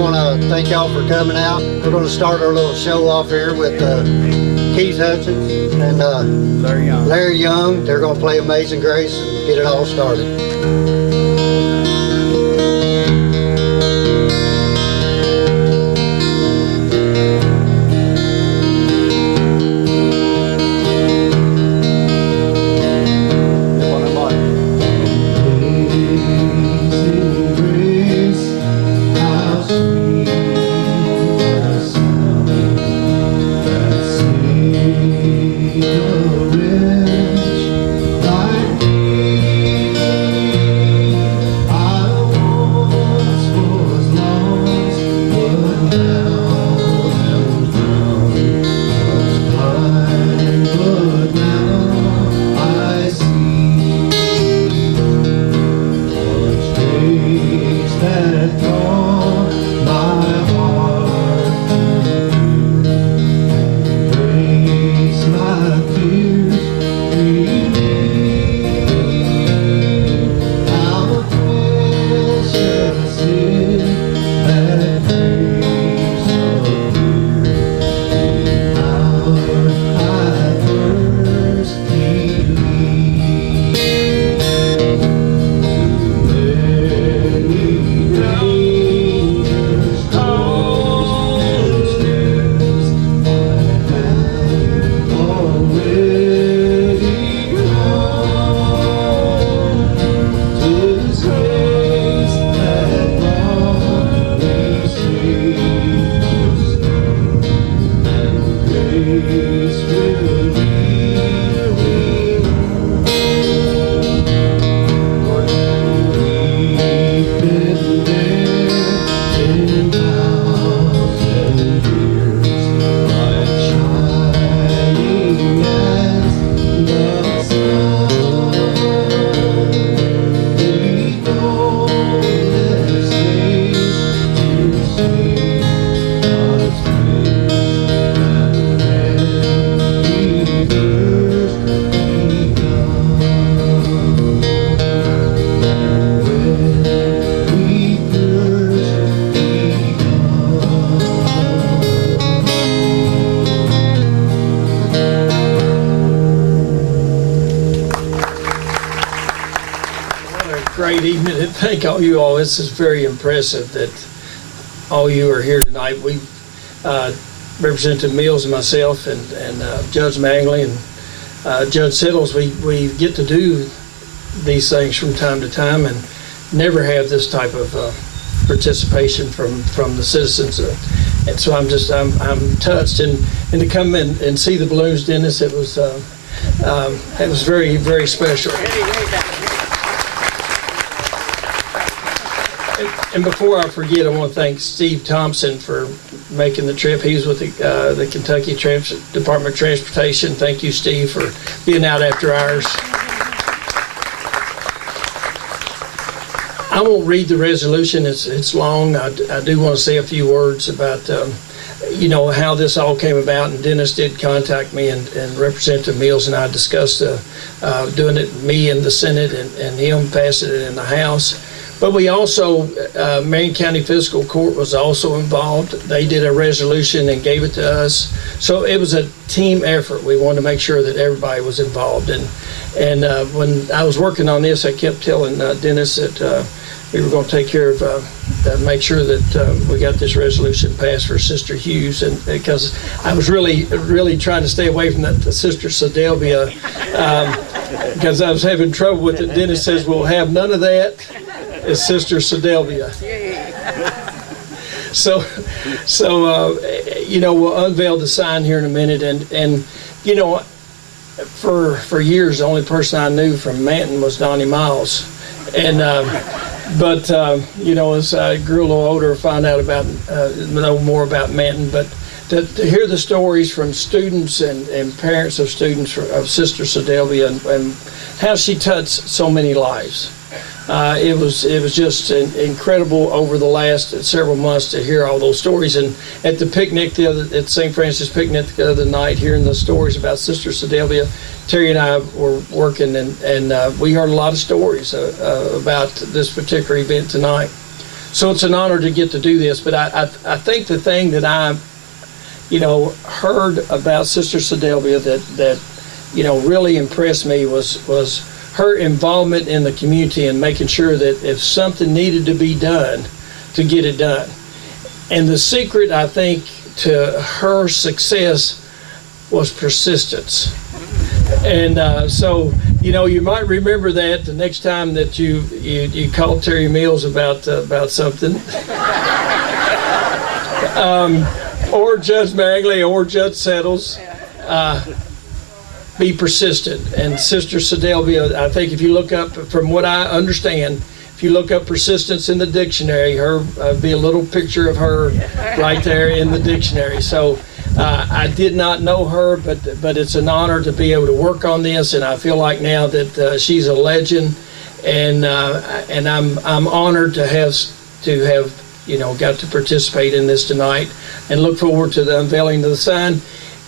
want to thank y'all for coming out. We're going to start our little show off here with Keith Hutchins and Larry Young. They're going to play Amazing Grace and get it all started. Great evening, and thank all you all. This is very impressive that all you are here tonight. We, Representative Mills and myself and Judge Mangley and Judge Siddles, we get to do these things from time to time and never have this type of participation from the citizens. And so I'm touched, and to come in and see the balloons, Dennis, it was very, very special. And before I forget, I want to thank Steve Thompson for making the trip. He was with the Kentucky Department of Transportation. Thank you, Steve, for being out after hours. I won't read the resolution. It's long. I do want to say a few words about how this all came about. And Dennis did contact me, and Representative Mills and I discussed doing it, me in the Senate and him passing it in the House. But we also, Marion County Fiscal Court was also involved. They did a resolution and gave it to us. So it was a team effort. We wanted to make sure that everybody was involved. And when I was working on this, I kept telling Dennis that we were going to take care of, make sure that we got this resolution passed for Sister Hughes, and because I was really trying to stay away from that Sister Sedelvia, because I was having trouble with it. Dennis says we'll have none of that. It's Sister Sedelvia. So we'll unveil the sign here in a minute, and for years the only person I knew from Manton was Donnie Miles, and as I grew a little older, found out know more about Manton, but to hear the stories from students and parents of students of Sister Sedelvia and how she touched so many lives. It was just incredible over the last several months to hear all those stories. And at the picnic at St. Francis picnic the other night, hearing the stories about Sister Sedelvia, Terry and I were working, and we heard a lot of stories about this particular event tonight. So it's an honor to get to do this, but I think the thing that I, heard about Sister Sedelvia that really impressed me was her involvement in the community and making sure that if something needed to be done, to get it done. And the secret, I think, to her success was persistence. And so, you might remember that the next time that you called Terry Mills about something, or Judge Magley or Judge Settles. Be persistent. And Sister Sedelvia, I think if you look up, from what I understand, if you look up persistence in the dictionary, be a little picture of her right there in the dictionary. So I did not know her, but it's an honor to be able to work on this, and I feel like now that she's a legend, and I'm honored to have got to participate in this tonight, and look forward to the unveiling of the sign.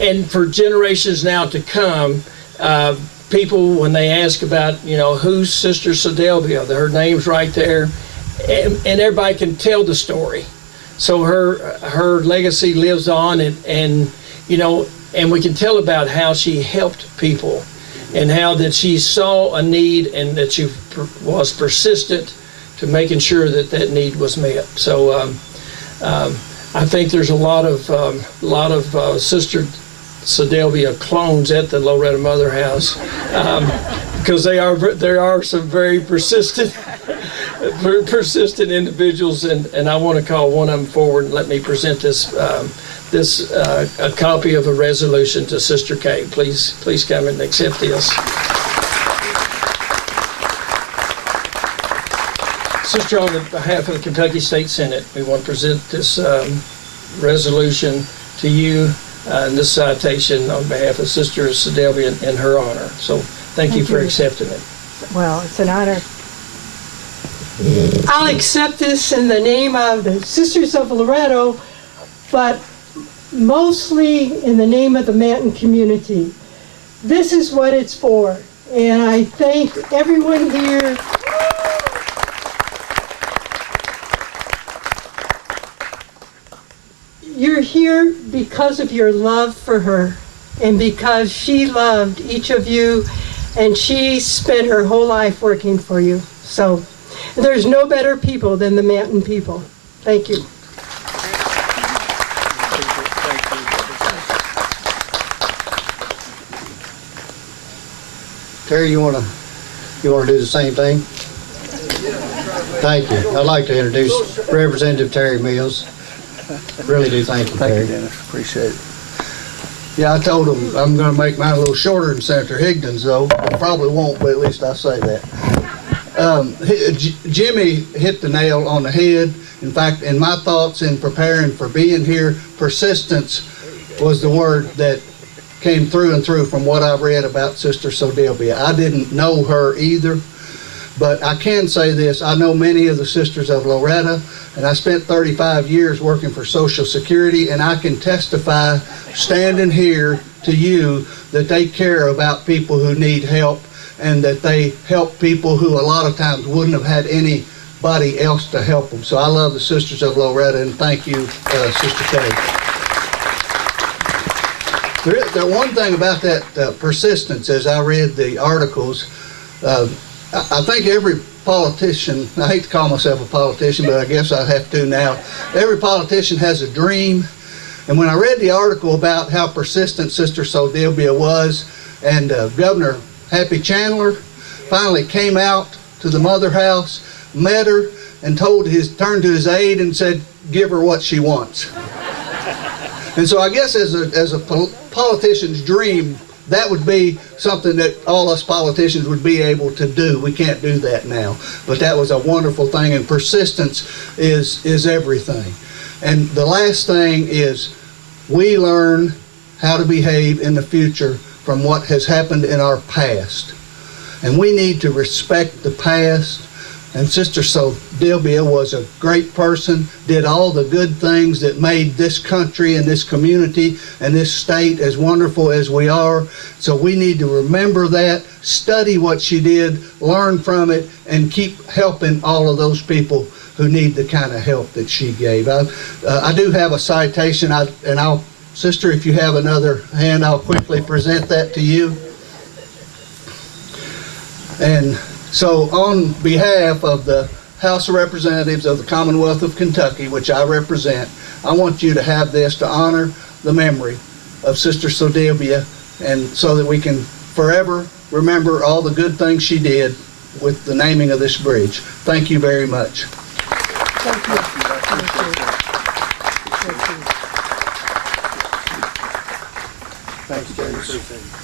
And for generations now to come, people, when they ask about, who's Sister Sedelvia, her name's right there, and everybody can tell the story. So her legacy lives on, and we can tell about how she helped people, and how that she saw a need, and that she was persistent to making sure that need was met. So I think there's a lot of Sister Sedelvia clones at the Loretta Mother House, because there are some very persistent individuals, and I want to call one of them forward and let me present a copy of a resolution to Sister Kay. Please come and accept this. Sister, on behalf of the Kentucky State Senate, we want to present this resolution to you, and this citation on behalf of Sister Sedelvia in her honor. So thank you for accepting it. Well, it's an honor. I'll accept this in the name of the Sisters of Loretto, but mostly in the name of the Manton community. This is what it's for, and I thank everyone here. You're here because of your love for her, and because she loved each of you, and she spent her whole life working for you. So there's no better people than the Manton people. Thank you. Terry, you wanna do the same thing? Thank you. I'd like to introduce Representative Terry Mills. Really do thank you, Terry. Thank you, Dennis. Appreciate it. Yeah, I told him I'm going to make mine a little shorter than Senator Higdon's, though. I probably won't, but at least I say that. Jimmy hit the nail on the head. In fact, in my thoughts in preparing for being here, persistence was the word that came through and through from what I've read about Sister Sedelvia. I didn't know her either, but I can say this. I know many of the Sisters of Loretta, and I spent 35 years working for Social Security, and I can testify standing here to you that they care about people who need help, and that they help people who a lot of times wouldn't have had anybody else to help them. So I love the Sisters of Loretta, and thank you, Sister Kay. The one thing about that persistence, as I read the articles, I think every politician, I hate to call myself a politician, but I guess I have to now, every politician has a dream. And when I read the article about how persistent Sister Sedelvia was, and Governor Happy Chandler finally came out to the Mother House, met her, and turned to his aide and said, give her what she wants. And so I guess as a politician's dream, that would be something that all us politicians would be able to do. We can't do that now. But that was a wonderful thing, and persistence is everything. And the last thing is we learn how to behave in the future from what has happened in our past. And we need to respect the past. And Sister Sedelvia was a great person, did all the good things that made this country and this community and this state as wonderful as we are. So we need to remember that, study what she did, learn from it, and keep helping all of those people who need the kind of help that she gave. I do have a citation, Sister, if you have another hand, I'll quickly present that to you. And so on behalf of the House of Representatives of the Commonwealth of Kentucky, which I represent, I want you to have this to honor the memory of Sister Sylvia, and so that we can forever remember all the good things she did with the naming of this bridge. Thank you very much. Thank you. Thanks, James.